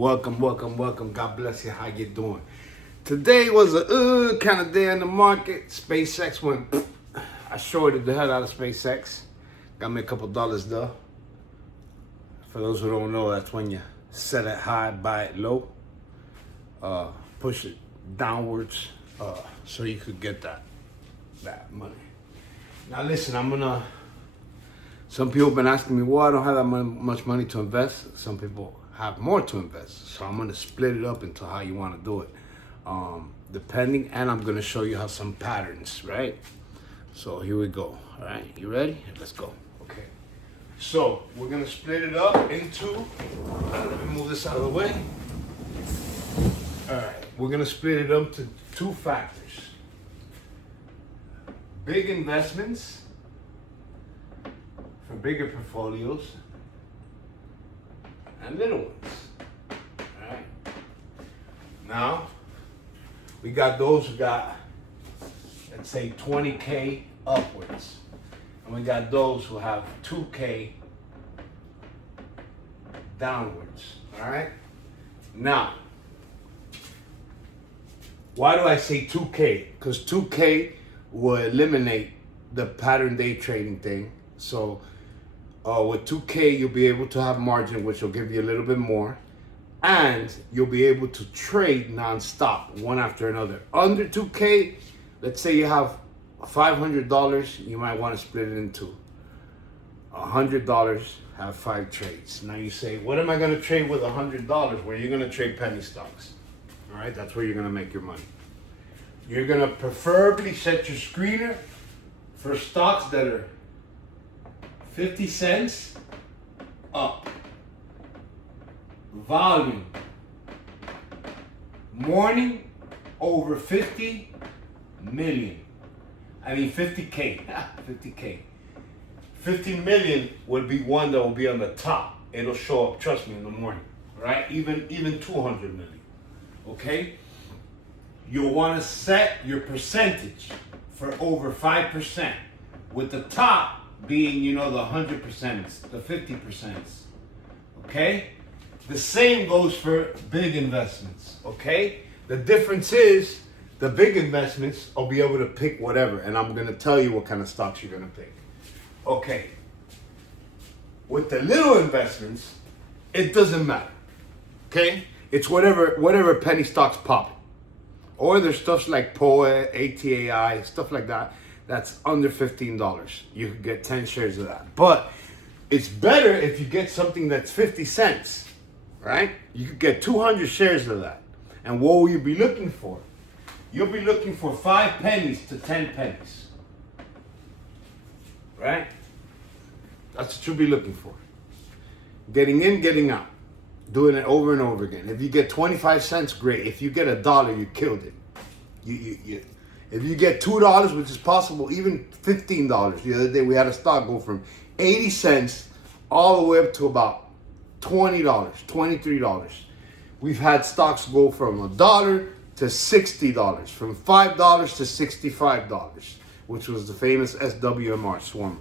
Welcome. God bless you. How you doing? Today was a kind of day in the market. SpaceX went. I shorted the hell out of SpaceX. Got me a couple dollars though. For those who don't know, that's when you set it high, buy it low, push it downwards, so you could get that money. Now listen, some people have been asking me, well, I don't have that much money to invest. Some people have more to invest. So I'm gonna split it up into how you wanna do it. Depending, and I'm gonna show you how some patterns, right? So here we go, all right? You ready? Let's go, okay. So we're gonna split it up into, let me move this out of the way. All right, we're gonna split it up to two factors. Big investments for bigger portfolios and little ones. All right. Now, we got those who got, let's say, 20K upwards. And we got those who have 2K downwards. All right. Now, why do I say 2K? Because 2K will eliminate the pattern day trading thing. So with 2K, you'll be able to have margin, which will give you a little bit more. And you'll be able to trade nonstop, one after another. Under 2K, let's say you have $500, you might want to split it into $100, have 5 trades. Now you say, what am I going to trade with $100? Well, you're going to trade penny stocks. All right, that's where you're going to make your money. You're going to preferably set your screener for stocks that are 50 cents up. Volume. Morning over 50 million. I mean 50K. 50K. 50 million would be one that will be on the top. It'll show up, trust me, in the morning. Right? Even 200 million. Okay? You'll want to set your percentage for over 5%. With the top being, the 100%, the 50%. Okay? The same goes for big investments. Okay? The difference is the big investments will be able to pick whatever, and I'm going to tell you what kind of stocks you're going to pick. Okay. With the little investments, it doesn't matter. Okay? It's whatever penny stocks pop. Or there's stuff like POA, ATAI, stuff like that. That's under $15. You could get 10 shares of that. But it's better if you get something that's 50 cents, right? You could get 200 shares of that. And what will you be looking for? You'll be looking for 5 pennies to 10 pennies. Right? That's what you'll be looking for. Getting in, getting out. Doing it over and over again. If you get 25 cents, great. If you get $1, you killed it. If you get $2, which is possible, even $15. The other day we had a stock go from 80 cents all the way up to about $20, $23. We've had stocks go from $1 to $60, from $5 to $65, which was the famous SWMR Swarm.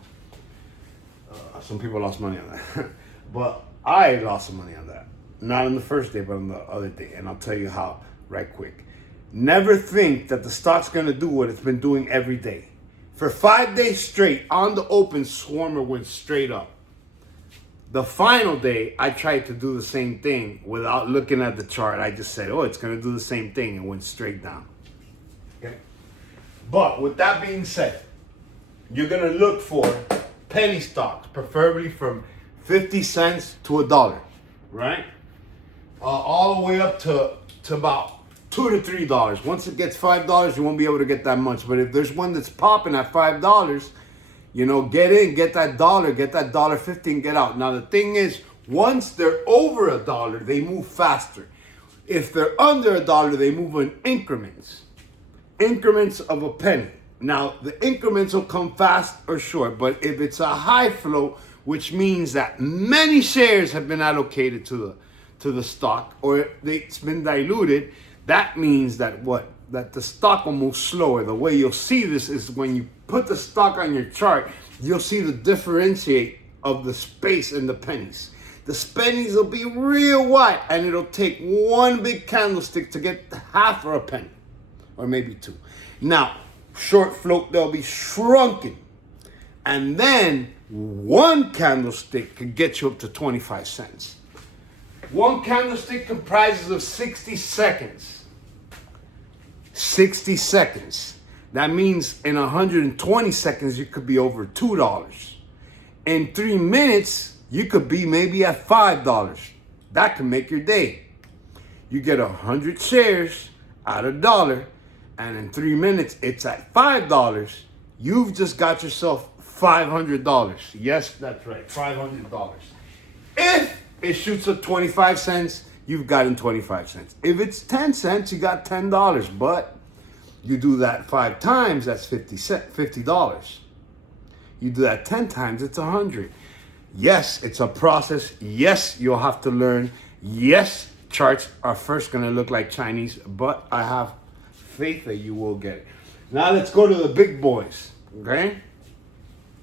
Some people lost money on that, but I lost some money on that. Not on the first day, but on the other day, and I'll tell you how right quick. Never think that the stock's gonna do what it's been doing every day. For 5 days straight, on the open, Swarmer went straight up. The final day, I tried to do the same thing without looking at the chart. I just said, it's gonna do the same thing, and went straight down. Okay. But with that being said, you're gonna look for penny stocks, preferably from 50 cents to $1, right? All the way up to about $2 to $3. Once it gets $5, you won't be able to get that much. But if there's one that's popping at $5, get in, get that $1.50 and get out. Now the thing is, once they're over $1, they move faster. If they're under $1, they move in increments of a penny. Now the increments will come fast or short, but if it's a high flow, which means that many shares have been allocated to the stock, or it's been diluted, that means that the stock will move slower. The way you'll see this is when you put the stock on your chart, you'll see the differentiate of the space in the pennies. The pennies will be real white, and it'll take one big candlestick to get half of a penny, or maybe two. Now, short float, they'll be shrunken. And then one candlestick could get you up to 25 cents. One candlestick comprises of 60 seconds. 60 seconds. That means in 120 seconds, you could be over $2. In 3 minutes, you could be maybe at $5. That can make your day. You get 100 shares at $1, and in 3 minutes, it's at $5. You've just got yourself $500. Yes, that's right, $500. If it shoots up 25 cents, you've gotten 25 cents. If it's 10 cents, you got $10. But you do that 5 times, that's $50. You do that 10 times, it's 100. Yes, it's a process. Yes, you'll have to learn. Yes, charts are first going to look like Chinese, but I have faith that you will get it. Now let's go to the big boys, okay?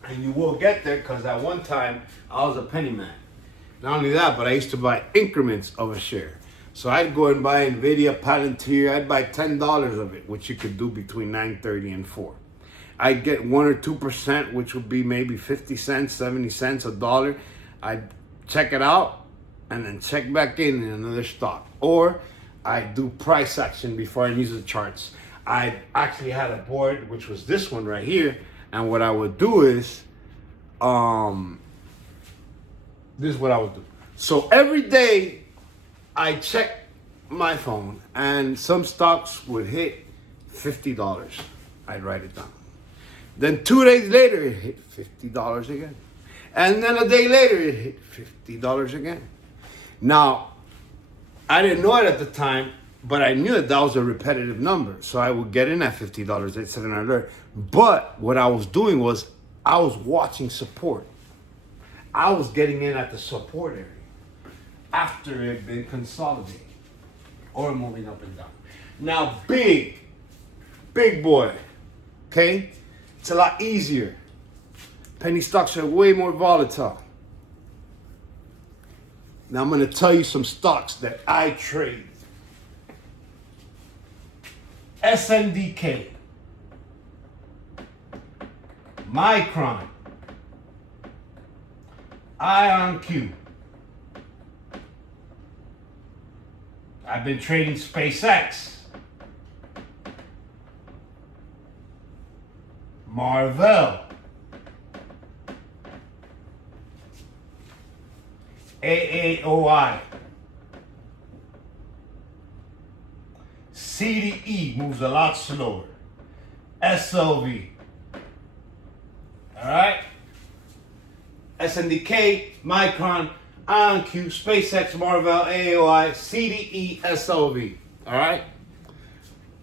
And you will get there, because at one time I was a penny man. Not only that, but I used to buy increments of a share. So I'd go and buy NVIDIA, Palantir. I'd buy $10 of it, which you could do between 9:30 and 4. I'd get 1 or 2%, which would be maybe 50 cents, 70 cents, $1. I'd check it out and then check back in another stock. Or I'd do price action before I use the charts. I actually had a board, which was this one right here. And what I would do is, this is what I would do. So every day I check my phone, and some stocks would hit $50. I'd write it down. Then 2 days later, it hit $50 again. And then a day later, it hit $50 again. Now, I didn't know it at the time, but I knew that was a repetitive number. So I would get in at $50. It said an alert. But what I was doing was I was watching support. I was getting in at the support area after it had been consolidated or moving up and down. Now, big boy, okay? It's a lot easier. Penny stocks are way more volatile. Now I'm going to tell you some stocks that I trade. SNDK, Micron, IonQ. I've been trading SpaceX, Marvell, AAOI, CDE moves a lot slower, SLV. All right? SNDK, Micron, IonQ, SpaceX, Marvell, AAOI, CDE, SLV. All right?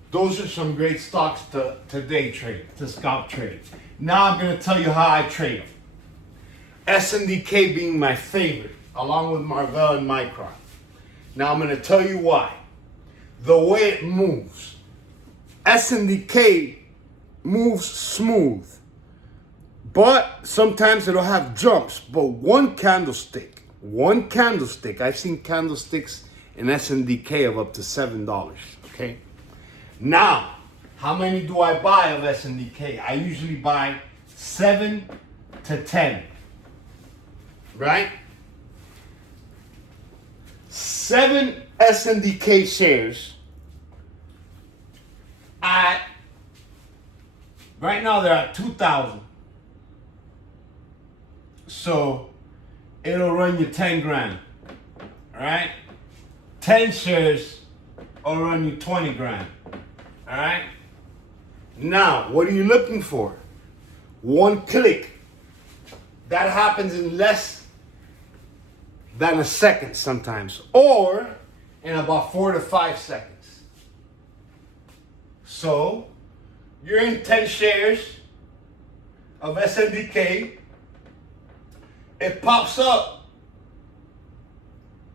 Those are some great stocks to day trade, to scalp trade. Now I'm going to tell you how I trade them. SNDK being my favorite, along with Marvell and Micron. Now I'm going to tell you why. The way it moves. SNDK moves smooth, but sometimes it'll have jumps. But one candlestick, I've seen candlesticks in SNDK of up to $7, okay? Now, how many do I buy of SNDK? I usually buy 7 to 10, right? 7 SNDK shares at, right now they're at 2,000. So it'll run you 10 grand, all right? 10 shares will run you 20 grand, all right? Now, what are you looking for? One click. That happens in less than a second sometimes, or in about 4 to 5 seconds. So you're in 10 shares of SNDK. It pops up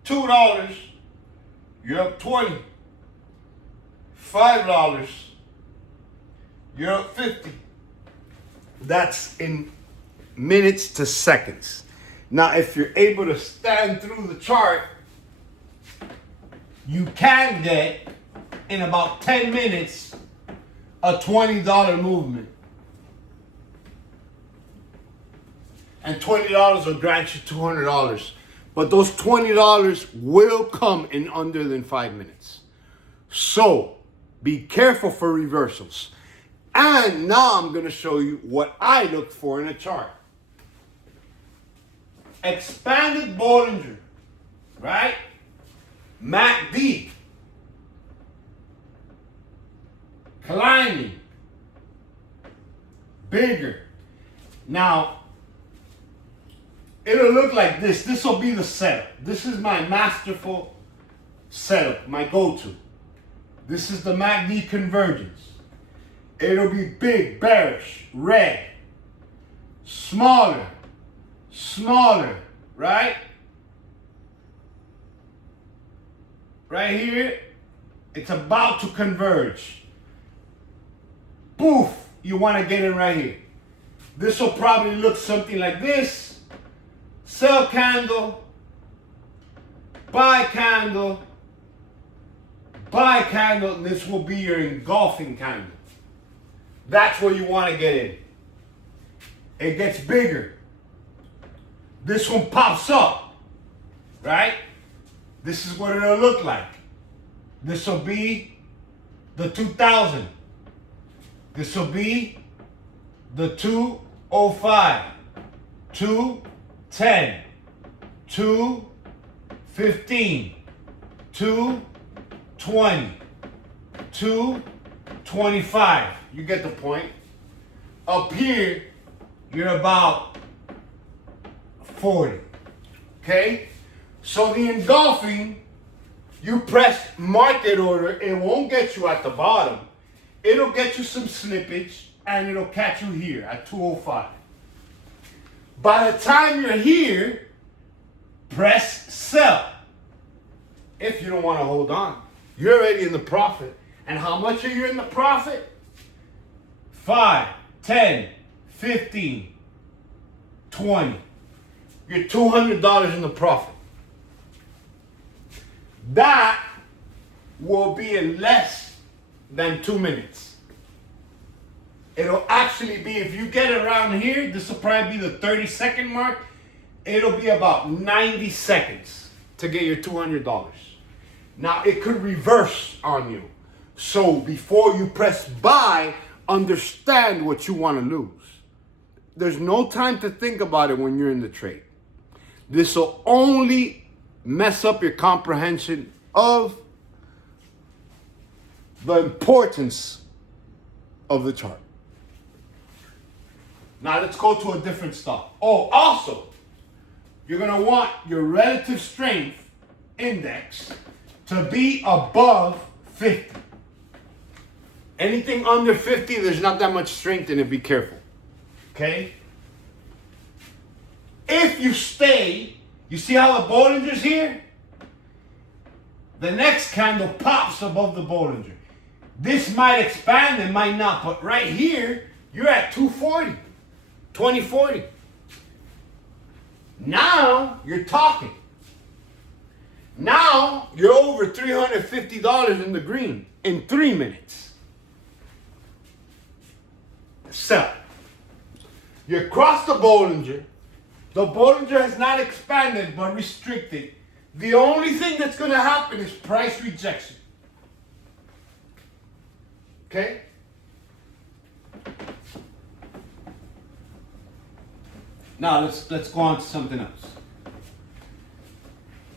$2, you're up 20. $5, you're up 50. That's in minutes to seconds. Now, if you're able to stand through the chart, you can get, in about 10 minutes, a $20 movement. And $20 will grant you $200. But those $20 will come in under than 5 minutes. So, be careful for reversals. And now I'm going to show you what I look for in a chart. Expanded Bollinger, right? MACD. Climbing. Bigger. Now, it'll look like this. This will be the setup. This is my masterful setup, my go-to. This is the MACD convergence. It'll be big, bearish, red, smaller, smaller, right? Right here, it's about to converge. Poof, you want to get in right here. This will probably look something like this. Sell candle, buy candle, buy candle, and this will be your engulfing candle. That's where you want to get in. It gets bigger. This one pops up, right? This is what it'll look like. This will be the 2000. This will be the 205, 210, 215, 220, 225. You get the point. Up here, you're about 40. Okay? So the engulfing, you press market order, it won't get you at the bottom. It'll get you some slippage and it'll catch you here at 205. By the time you're here, press sell. If you don't want to hold on, you're already in the profit. And how much are you in the profit? 5, 10, 15, 20. You're $200 in the profit. That will be in less than 2 minutes. It'll actually be, if you get around here, this will probably be the 30-second mark. It'll be about 90 seconds to get your $200. Now, it could reverse on you. So before you press buy, understand what you want to lose. There's no time to think about it when you're in the trade. This will only mess up your comprehension of the importance of the chart. Now let's go to a different stop. Oh, also, you're going to want your relative strength index to be above 50. Anything under 50, there's not that much strength in it. Be careful. Okay? If you stay, you see how the Bollinger's here? The next candle pops above the Bollinger. This might expand, it might not, but right here, you're at 240, 2040. Now, you're talking. Now, you're over $350 in the green in 3 minutes. Sell. You cross the Bollinger. The Bollinger has not expanded but restricted. The only thing that's going to happen is price rejection. Okay? Now let's go on to something else.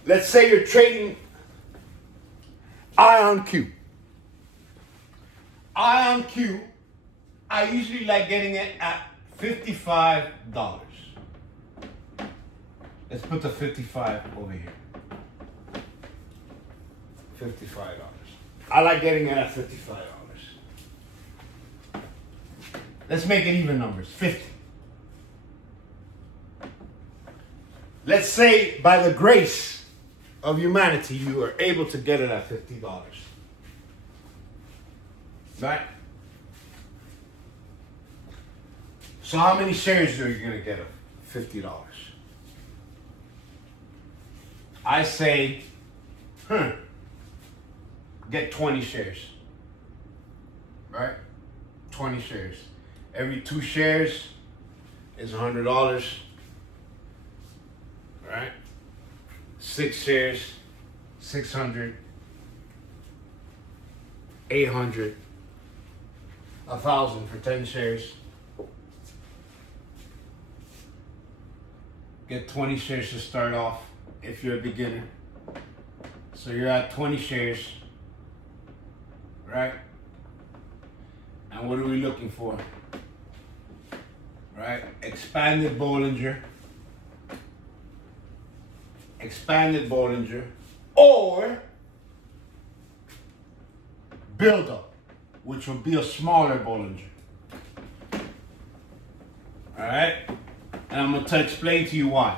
Let's say you're trading IonQ. IonQ, I usually like getting it at $55. Let's put the 55 over here. $55. I like getting it at $55. Let's make it even numbers, 50. Let's say by the grace of humanity, you are able to get it at $50. Right? So how many shares are you going to get of $50? I say, get 20 shares. Right? 20 shares. Every 2 shares is $100. Right? 6 shares, 600, 800, 1,000 for 10 shares. Get 20 shares to start off if you're a beginner. So you're at 20 shares, right? And what are we looking for? Right? Expanded Bollinger. Expanded Bollinger. Or build up, which will be a smaller Bollinger. Alright? And I'm going to explain to you why.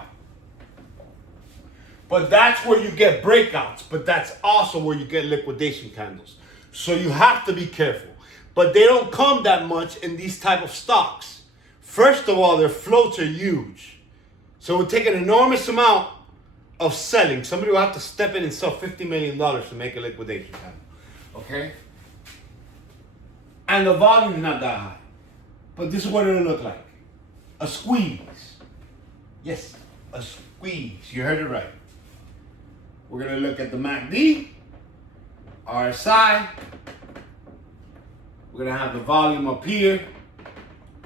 But that's where you get breakouts. But that's also where you get liquidation candles. So you have to be careful. But they don't come that much in these type of stocks. First of all, their floats are huge. So it would take an enormous amount of selling. Somebody will have to step in and sell $50 million to make a liquidation candle. Okay? And the volume is not that high. But this is what it'll look like. A squeeze. Yes, a squeeze. You heard it right. We're going to look at the MACD, RSI. We're going to have the volume up here.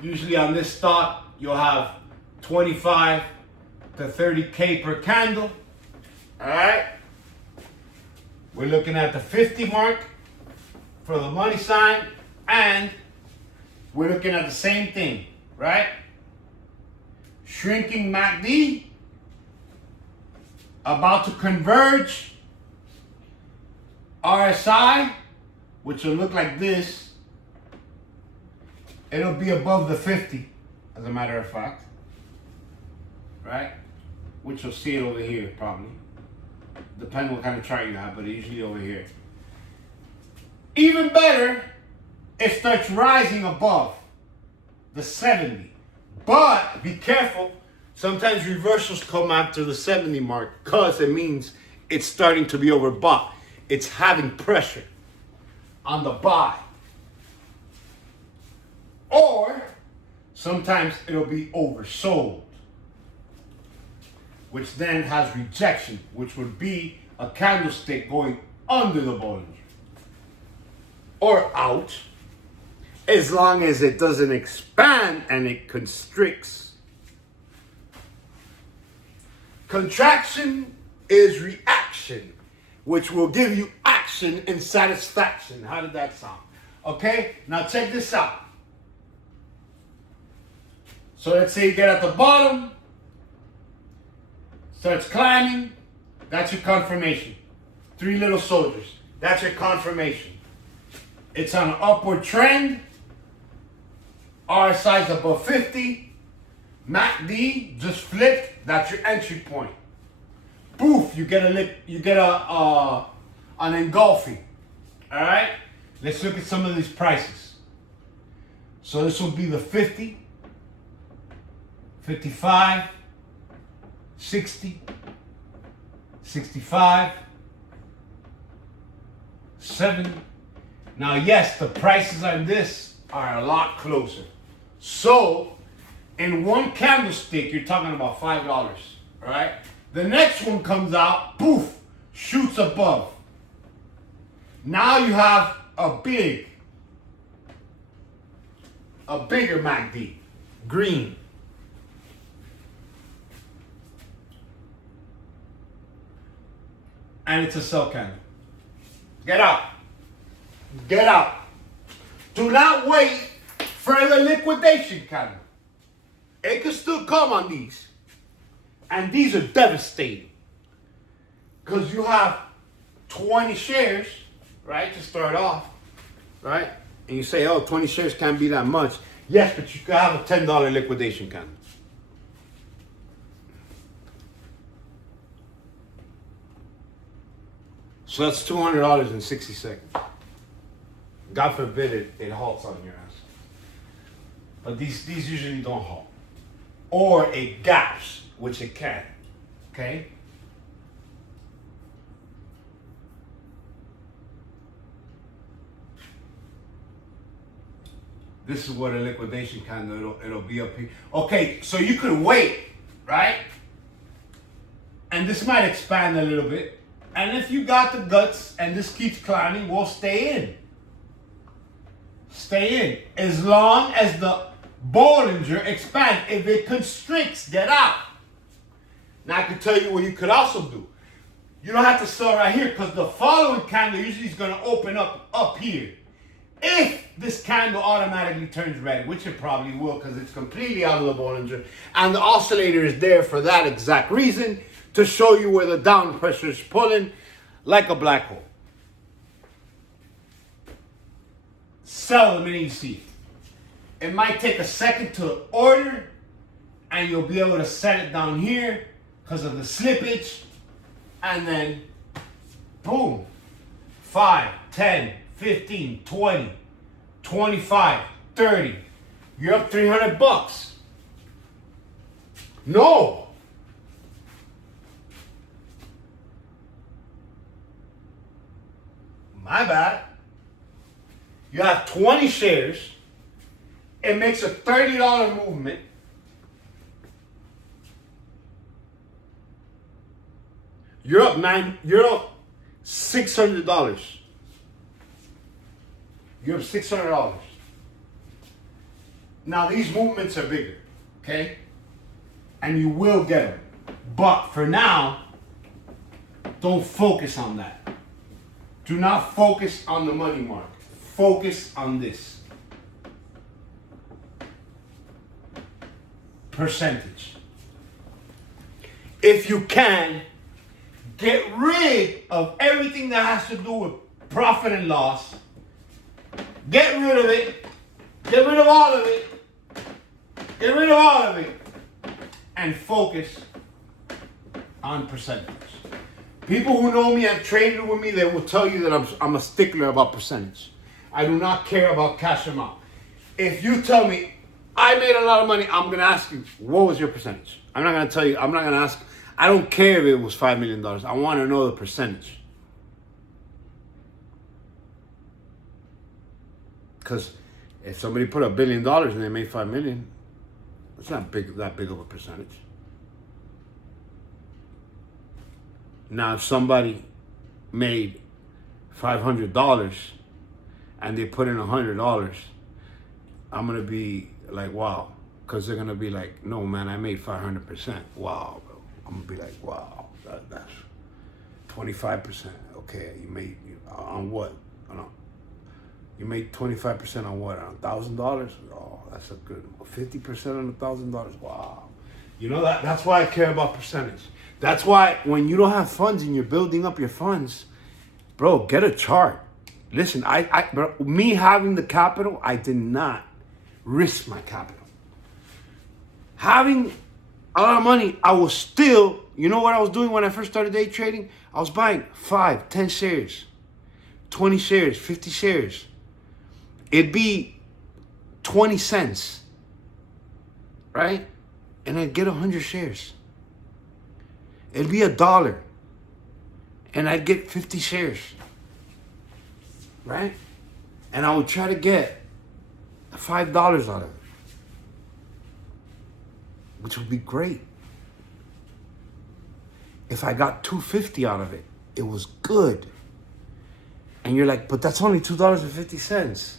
Usually on this stock, you'll have 25 to 30K per candle. All right. We're looking at the 50 mark for the money sign. And we're looking at the same thing, right? Shrinking MACD, about to converge. RSI, which will look like this. It'll be above the 50, as a matter of fact. Right? Which you'll see it over here, probably. Depending what kind of chart you have, but usually over here. Even better, it starts rising above the 70. But be careful, sometimes reversals come after the 70 mark because it means it's starting to be overbought. It's having pressure on the buy. Or sometimes it'll be oversold, which then has rejection, which would be a candlestick going under the Bollinger. Or out, as long as it doesn't expand and it constricts. Contraction is reaction, which will give you action and satisfaction. How did that sound? Okay, now check this out. So let's say you get at the bottom, starts climbing, that's your confirmation. 3 little soldiers, that's your confirmation. It's on an upward trend. RSI is above 50. MACD just flipped. That's your entry point. Poof! You get an engulfing. All right. Let's look at some of these prices. So this will be the 50, 55, 60, 65, 70. Now, yes, the prices on this are a lot closer. So, in one candlestick, you're talking about $5, all right? The next one comes out, poof, shoots above. Now you have a bigger MACD, green. And it's a sell candle. Get out. Get out. Do not wait for the liquidation candle. It can still come on these. And these are devastating. Because you have 20 shares, right, to start off, right? And you say, oh, 20 shares can't be that much. Yes, but you could have a $10 liquidation candle. So that's $200 in 60 seconds. God forbid it halts on your ass. But these usually don't halt. Or it gaps, which it can. Okay? This is what a liquidation candle, it'll be up here. Okay, so you could wait, right? And this might expand a little bit. And if you got the guts and this keeps climbing, we'll stay in. Stay in. As long as the Bollinger expands. If it constricts, get out. Now I can tell you what you could also do. You don't have to sell right here because the following candle usually is going to open up here. If this candle automatically turns red, which it probably will because it's completely out of the Bollinger, and the oscillator is there for that exact reason, to show you where the down pressure is pulling like a black hole. Sell the minute you see it. It might take a second to order, and you'll be able to set it down here because of the slippage, and then boom, 5, 10, 15, 20, 25, 30. You're up $300. No. My bad. You have 20 shares. It makes a $30 movement. You're up $600. You're up $600. Now these movements are bigger, okay? And you will get them. But for now, don't focus on that. Do not focus on the money market. Focus on this. Percentage. If you can, get rid of everything that has to do with profit and loss. Get rid of it. Get rid of all of it. Get rid of all of it. And focus on percentage. People who know me, have traded with me, they will tell you that I'm a stickler about percentage. I do not care about cash amount. If you tell me I made a lot of money, I'm going to ask you, what was your percentage? I'm not going to tell you, I'm not going to ask. I don't care if it was $5 million. I want to know the percentage. Because if somebody put $1 billion and they made $5 million, it's not that big of a percentage. Now, if somebody made $500 and they put in $100, I'm going to be like, wow. Because they're going to be like, no, man, I made 500%. Wow, bro. I'm going to be like, wow, that's 25%. Okay, you made, on what? You made 25% on what? On $1,000? Oh, that's a good 50% on $1,000? Wow. You know, that's why I care about percentage. That's why when you don't have funds and you're building up your funds, bro, get a chart. Listen, bro, me having the capital, I did not risk my capital. Having a lot of money, I was still, you know what I was doing when I first started day trading? I was buying 5, 10 shares, 20 shares, 50 shares. It'd be 20 cents, right? And I'd get 100 shares. It'd be $1, and I'd get 50 shares, right? And I would try to get $5 out of it, which would be great. If I got $2.50 out of it, it was good. And you're like, but that's only $2.50.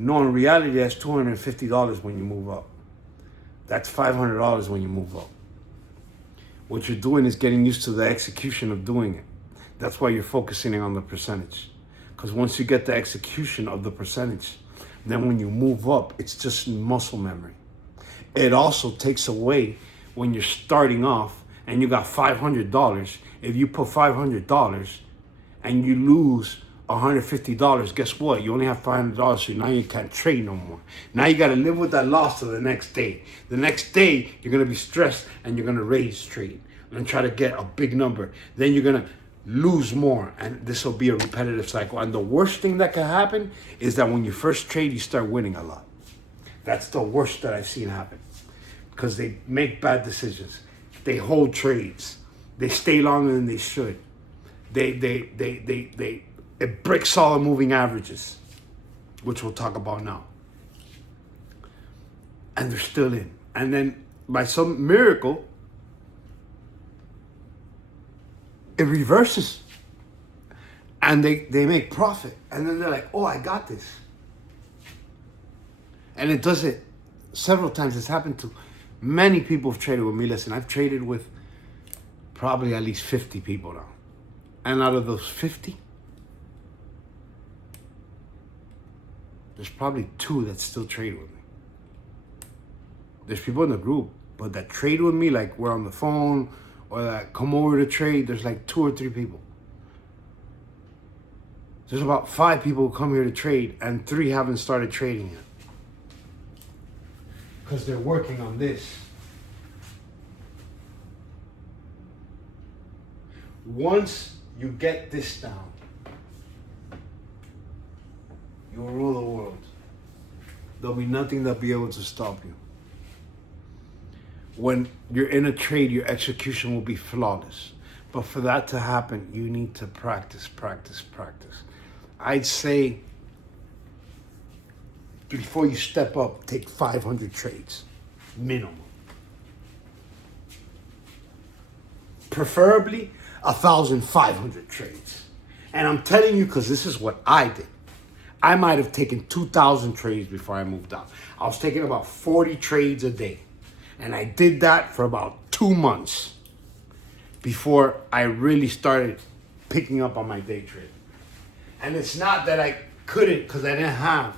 No, in reality, that's $250 when you move up. That's $500 when you move up. What you're doing is getting used to the execution of doing it. That's why you're focusing on the percentage. Because once you get the execution of the percentage, then when you move up, it's just muscle memory. It also takes away when you're starting off and you got $500. If you put $500 and you lose $150, guess what? You only have $500, so now you can't trade no more. Now you got to live with that loss to the next day. The next day, you're going to be stressed and you're going to raise trade and try to get a big number. Then you're going to lose more, and this will be a repetitive cycle. And the worst thing that can happen is that when you first trade, you start winning a lot. That's the worst that I've seen happen, because they make bad decisions. They hold trades. They stay longer than they should. It breaks all the moving averages, which we'll talk about now. and they're still in. And then by some miracle, it reverses. And they make profit. And then they're like, oh, I got this. And it does it several times. It's happened to many people who've traded with me. Listen, I've traded with probably at least 50 people now. And out of those 50, there's probably 2 that still trade with me. There's people in the group, but that trade with me, like we're on the phone, or that come over to trade, there's like 2 or 3 people. There's about 5 people who come here to trade, and 3 haven't started trading yet. Because they're working on this. Once you get this down, you'll rule the world. There'll be nothing that'll be able to stop you. When you're in a trade, your execution will be flawless. But for that to happen, you need to practice, practice, practice. I'd say before you step up, take 500 trades, minimum. Preferably 1,500 trades. And I'm telling you because this is what I did. I might have taken 2,000 trades before I moved out. I was taking about 40 trades a day. And I did that for about 2 months before I really started picking up on my day trade. And it's not that I couldn't because I didn't have.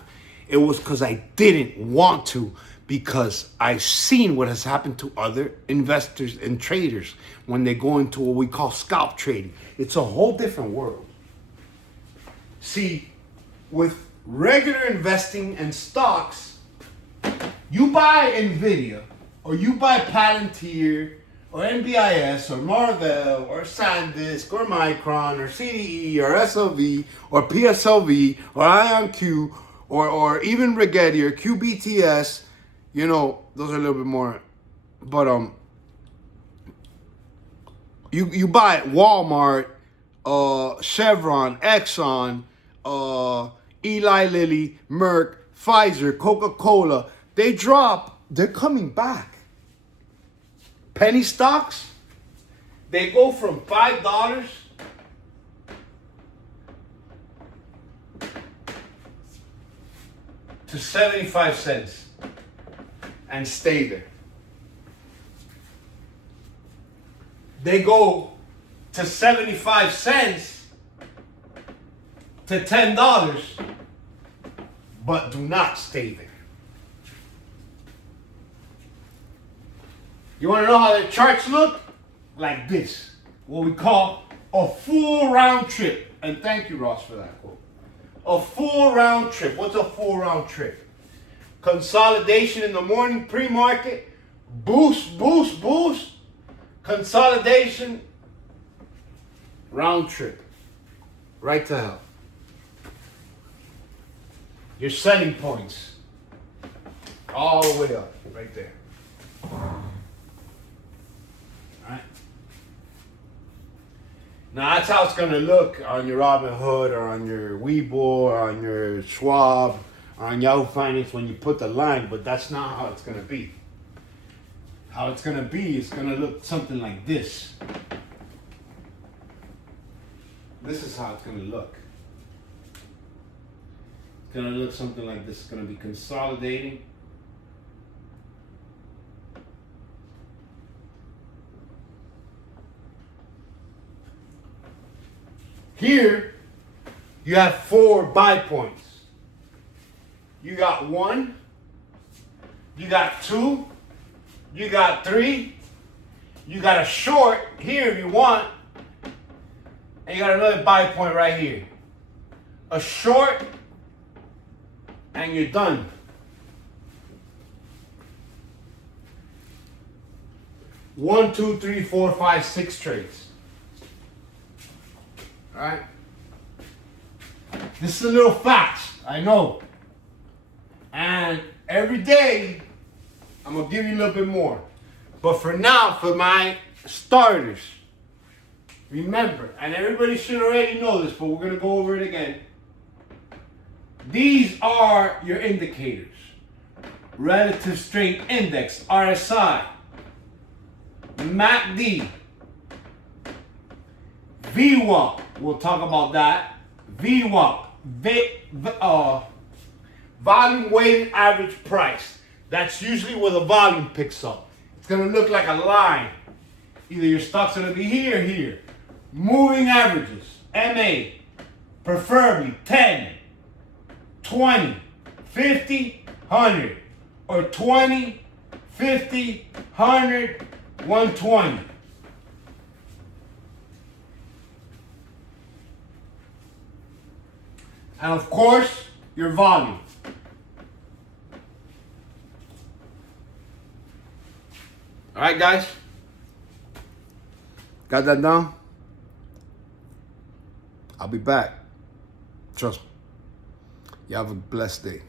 It was because I didn't want to, because I've seen what has happened to other investors and traders when they go into what we call scalp trading. It's a whole different world. See, with regular investing and stocks, you buy NVIDIA, or you buy Palantir, or NBIS, or Marvell, or SanDisk, or Micron, or CDE, or SLV, or PSLV, or IonQ, or even Rigetti, or QBTS. You know, those are a little bit more. But you buy Walmart, Chevron, Exxon, Eli Lilly, Merck, Pfizer, Coca-Cola. They drop, they're coming back. Penny stocks, they go from $5 to 75 cents and stay there. They go to 75 cents to $10, but do not stay there. You want to know how the charts look? Like this. What we call a full round trip. And thank you, Ross, for that quote. A full round trip. What's a full round trip? Consolidation in the morning, pre-market. Boost, boost, boost. Consolidation. Round trip. Right to hell. Your selling points. All the way up. Right there. Now that's how it's going to look on your Robinhood or on your Webull or on your Schwab or on Yahoo Finance when you put the line, but that's not how it's going to be. How it's going to be is going to look something like this. This is how it's going to look. It's going to look something like this. It's going to be consolidating. Here, you have 4 buy points. You got 1, you got 2, you got 3, you got a short here if you want, and you got another buy point right here. A short, and you're done. One, 2, 3, 4, 5, 6 trades. All right. This is a little fast, I know. And every day, I'm going to give you a little bit more. But for now, for my starters, remember, and everybody should already know this, but we're going to go over it again. These are your indicators. Relative Strength Index, RSI, MACD, VWAP, we'll talk about that, VWAP, volume weighted average price. That's usually where the volume picks up. It's gonna look like a line. Either your stock's gonna be here or here. Moving averages, MA, preferably 10, 20, 50, 100, or 20, 50, 100, 120. And of course, your volume. All right, guys? Got that down? I'll be back. Trust me. You have a blessed day.